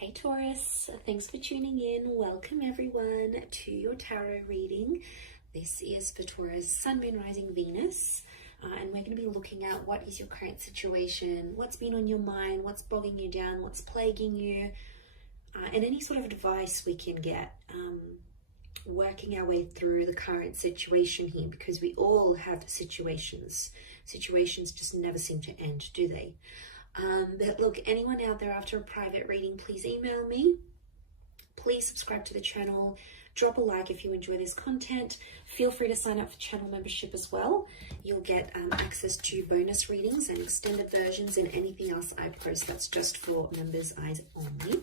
Hey Taurus, thanks for tuning in. Welcome everyone to your tarot reading. This is for Taurus, Sun, Moon, Rising, Venus. And we're going to be looking at what is your current situation, what's been on your mind, what's bogging you down, what's plaguing you, and any sort of advice we can get. Working our way through the current situation here, because we all have situations. Situations just never seem to end, do they? But look, anyone out there after a private reading, please email me. Please subscribe to the channel. Drop a like if you enjoy this content. Feel free to sign up for channel membership as well. You'll get access to bonus readings and extended versions and anything else I post that's just for members' eyes only.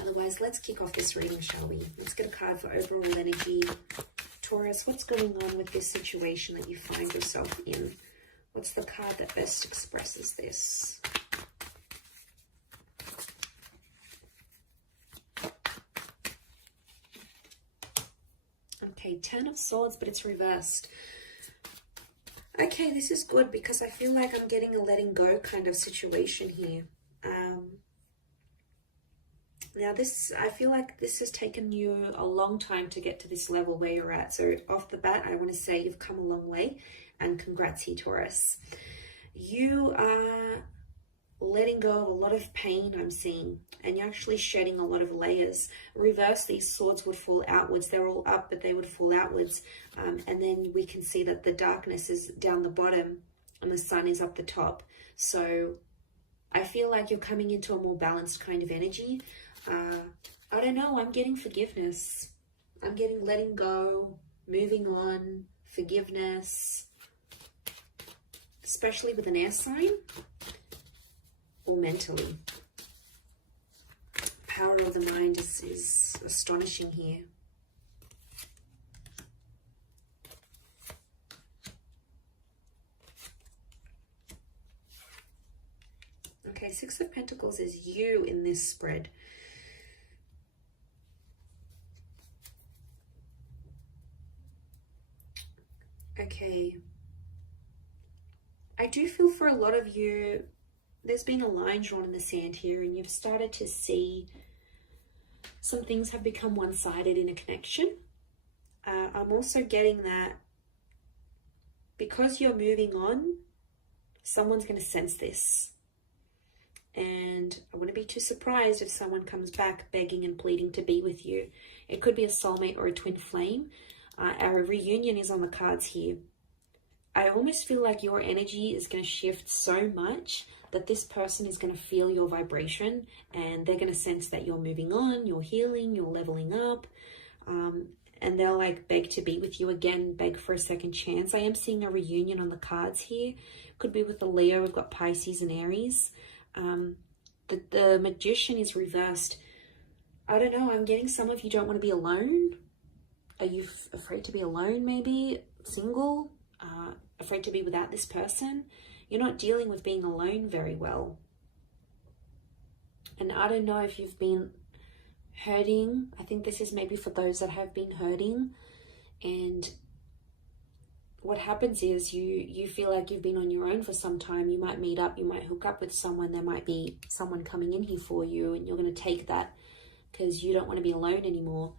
Otherwise, let's kick off this reading, shall we? Let's get a card for overall energy. Taurus, what's going on with this situation that you find yourself in? What's the card that best expresses this? Okay, 10 of Swords, but it's reversed. Okay, this is good because I feel like I'm getting a letting go kind of situation here. Now I feel like this has taken you a long time to get to this level where you're at. So off the bat, I want to say you've come a long way. And congrats here, Taurus. You are letting go of a lot of pain, I'm seeing, and you're actually shedding a lot of layers. Reverse, these swords would fall outwards. They're all up, but they would fall outwards. And then we can see that the darkness is down the bottom and the sun is up the top. So I feel like you're coming into a more balanced kind of energy. I don't know, I'm getting forgiveness. I'm getting letting go, moving on, forgiveness. Especially with an air sign or mentally. Power of the mind is astonishing here. Okay, Six of Pentacles is you in this spread. Okay. I do feel for a lot of you, there's been a line drawn in the sand here and you've started to see some things have become one-sided in a connection. I'm also getting that because you're moving on, someone's going to sense this. And I wouldn't be too surprised if someone comes back begging and pleading to be with you. It could be a soulmate or a twin flame. Our reunion is on the cards here. I almost feel like your energy is going to shift so much that this person is going to feel your vibration and they're going to sense that you're moving on, you're healing, you're leveling up, and they'll like beg to be with you again, beg for a second chance. I am seeing a reunion on the cards here. Could be with the Leo. We've got Pisces and Aries. The Magician is reversed. I don't know. I'm getting some of you don't want to be alone. Are you afraid to be alone maybe? Single? Afraid to be without this person. You're not dealing with being alone very well. And I don't know if you've been hurting. I think this is maybe for those that have been hurting. And what happens is you feel like you've been on your own for some time. You might meet up, you might hook up with someone. There might be someone coming in here for you and you're going to take that because you don't want to be alone anymore.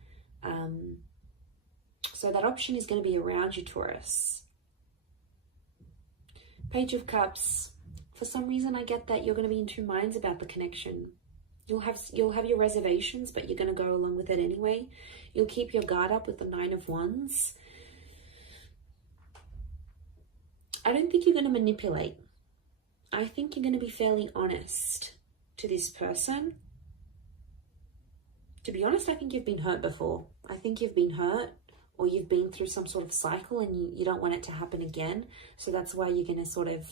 So that option is going to be around you, Taurus. Page of Cups. For some reason, I get that you're going to be in two minds about the connection. You'll have your reservations, but you're going to go along with it anyway. You'll keep your guard up with the Nine of Wands. I don't think you're going to manipulate. I think you're going to be fairly honest to this person. To be honest, I think you've been hurt before. I think you've been hurt. Or you've been through some sort of cycle and you don't want it to happen again. So that's why you're going to sort of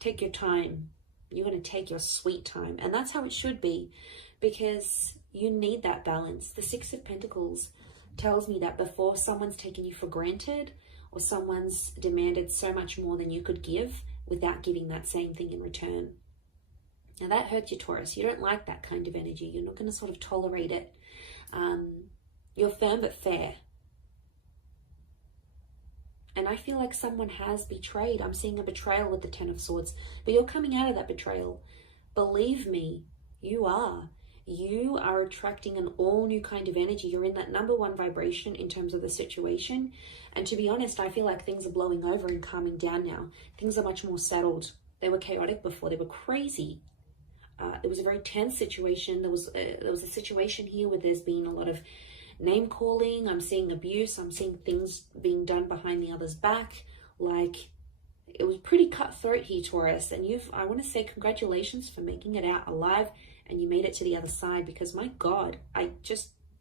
take your time. You're going to take your sweet time. And that's how it should be because you need that balance. The Six of Pentacles tells me that before someone's taken you for granted or someone's demanded so much more than you could give without giving that same thing in return. Now that hurts you, Taurus. You don't like that kind of energy. You're not going to sort of tolerate it. You're firm but fair. And I feel like someone has betrayed. I'm seeing a betrayal with the Ten of Swords. But you're coming out of that betrayal. Believe me, You are. You are attracting an all new kind of energy. You're in that number one vibration in terms of the situation. And to be honest, I feel like things are blowing over and calming down now. Things are much more settled. They were chaotic before. They were crazy. It was a very tense situation. There was a situation here where there's been a lot of name calling. I'm seeing abuse. I'm seeing things being done behind the other's back. Like, it was pretty cutthroat here, Taurus. And I want to say congratulations for making it out alive. And you made it to the other side, because my God,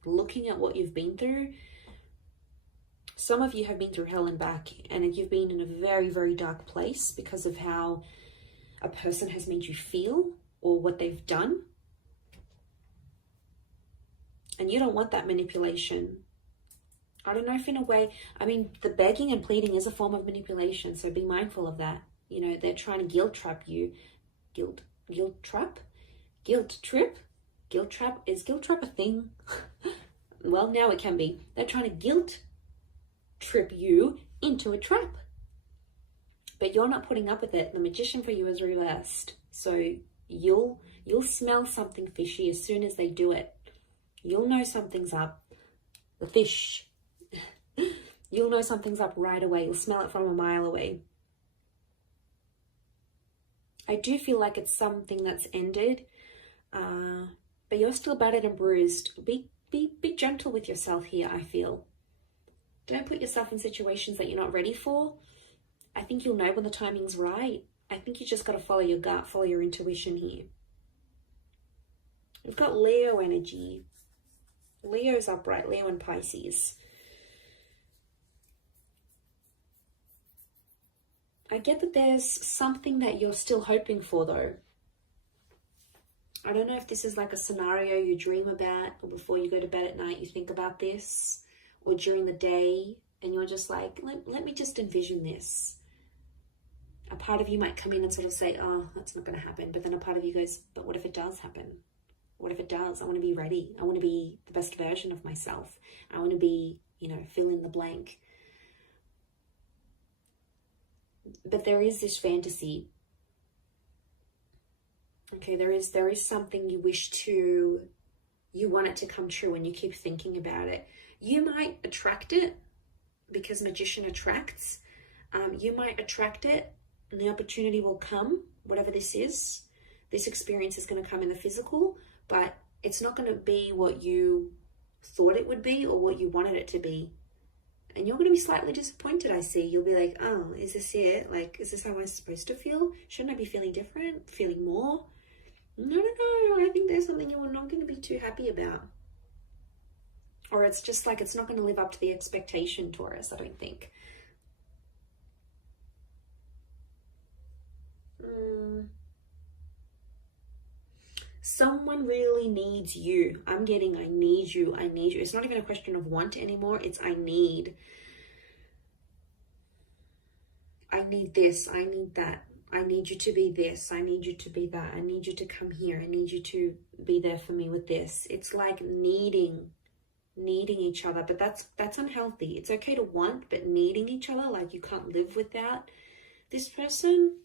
looking at what you've been through, some of you have been through hell and back, and you've been in a very, very dark place because of how a person has made you feel or what they've done. And you don't want that manipulation. I don't know if in a way, I mean, the begging and pleading is a form of manipulation, so be mindful of that. You know, they're trying to guilt trap you. Guilt trap? Guilt trip? Guilt trap? Is guilt trap a thing? Well, now it can be. They're trying to guilt trip you into a trap. But you're not putting up with it. The magician for you is reversed. So you'll smell something fishy as soon as they do it. You'll know something's up. The fish. You'll know something's up right away. You'll smell it from a mile away. I do feel like it's something that's ended. But you're still battered and bruised. Be gentle with yourself here, I feel. Don't put yourself in situations that you're not ready for. I think you'll know when the timing's right. I think you just got to follow your gut, follow your intuition here. We've got Leo energy. Leo's upright, Leo and Pisces. I get that there's something that you're still hoping for, though. I don't know if this is like a scenario you dream about, or before you go to bed at night you think about this, or during the day and you're just like, let me just envision this. A part of you might come in and sort of say, oh, that's not going to happen. But then a part of you goes, but what if it does happen? What if it does? I want to be ready. I want to be the best version of myself. I want to be, fill in the blank. But there is this fantasy. Okay, there is something you want it to come true, and you keep thinking about it. You might attract it because magician attracts. You might attract it and the opportunity will come, whatever this is. This experience is going to come in the physical, but it's not going to be what you thought it would be or what you wanted it to be. And you're going to be slightly disappointed, I see. You'll be like, oh, is this it? Like, is this how I'm supposed to feel? Shouldn't I be feeling different? Feeling more? No. I think there's something you're not going to be too happy about. Or it's just like it's not going to live up to the expectation, Taurus, I don't think. Someone really needs you. I'm getting, I need you. It's not even a question of want anymore. It's I need. I need this. I need that. I need you to be this. I need you to be that. I need you to come here. I need you to be there for me with this. It's like needing each other, but that's unhealthy. It's okay to want, but needing each other, like you can't live without this person.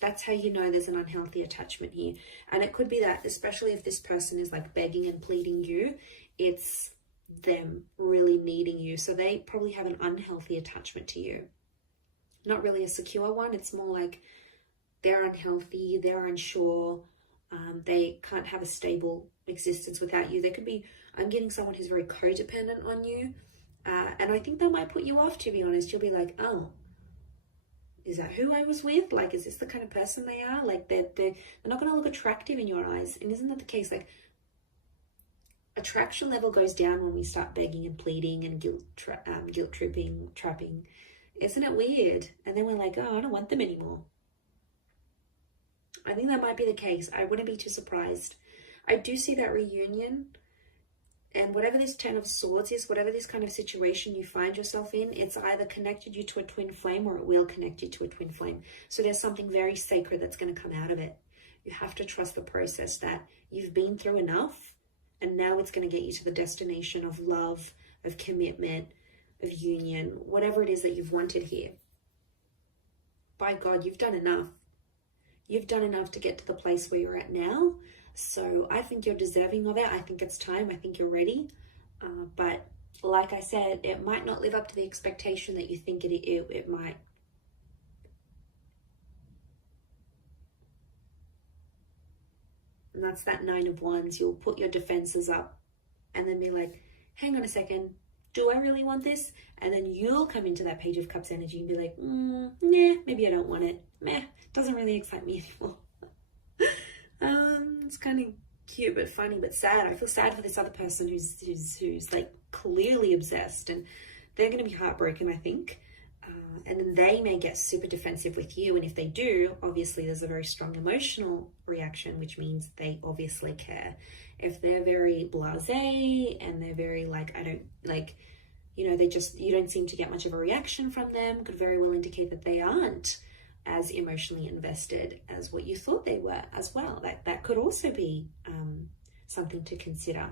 That's how you know there's an unhealthy attachment here. And it could be that, especially if this person is like begging and pleading you, it's them really needing you. So they probably have an unhealthy attachment to you. Not really a secure one. It's more like they're unhealthy, they're unsure, they can't have a stable existence without you. They could be, I'm getting someone who's very codependent on you. And I think that might put you off, to be honest. You'll be like, oh, is that who I was with? Like, is this the kind of person they are? Like, they're not going to look attractive in your eyes. And isn't that the case? Like, attraction level goes down when we start begging and pleading and guilt tripping, trapping. Isn't it weird? And then we're like, oh, I don't want them anymore. I think that might be the case. I wouldn't be too surprised. I do see that reunion. And whatever this 10 of Swords is, whatever this kind of situation you find yourself in, it's either connected you to a twin flame or it will connect you to a twin flame. So there's something very sacred that's going to come out of it. You have to trust the process that you've been through enough, and now it's going to get you to the destination of love, of commitment, of union, whatever it is that you've wanted here. By God, you've done enough. You've done enough to get to the place where you're at now. So I think you're deserving of it. I think it's time. I think you're ready. But like I said, it might not live up to the expectation that you think it might. And that's that 9 of Wands. You'll put your defenses up and then be like, hang on a second, do I really want this? And then you'll come into that Page of Cups energy and be like, nah, maybe I don't want it. Meh, doesn't really excite me anymore. It's kind of cute but funny but sad. I feel sad for this other person who's like clearly obsessed, and they're going to be heartbroken, I think. And then they may get super defensive with you, and if they do, obviously there's a very strong emotional reaction, which means they obviously care. If they're very blasé and they're very like, I don't like, you know, you don't seem to get much of a reaction from them, could very well indicate that they aren't as emotionally invested as what you thought they were as well. That could also be something to consider.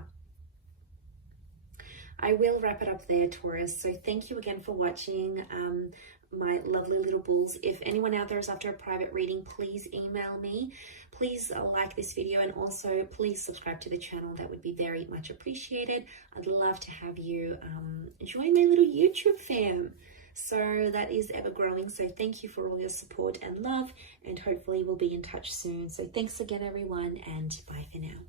I will wrap it up there, Taurus. So thank you again for watching, my lovely little bulls. If anyone out there is after a private reading, please email me. Please like this video, and also please subscribe to the channel. That would be very much appreciated. I'd love to have you join my little YouTube fam. So that is ever growing. So thank you for all your support and love, and hopefully we'll be in touch soon. So thanks again, everyone, and bye for now.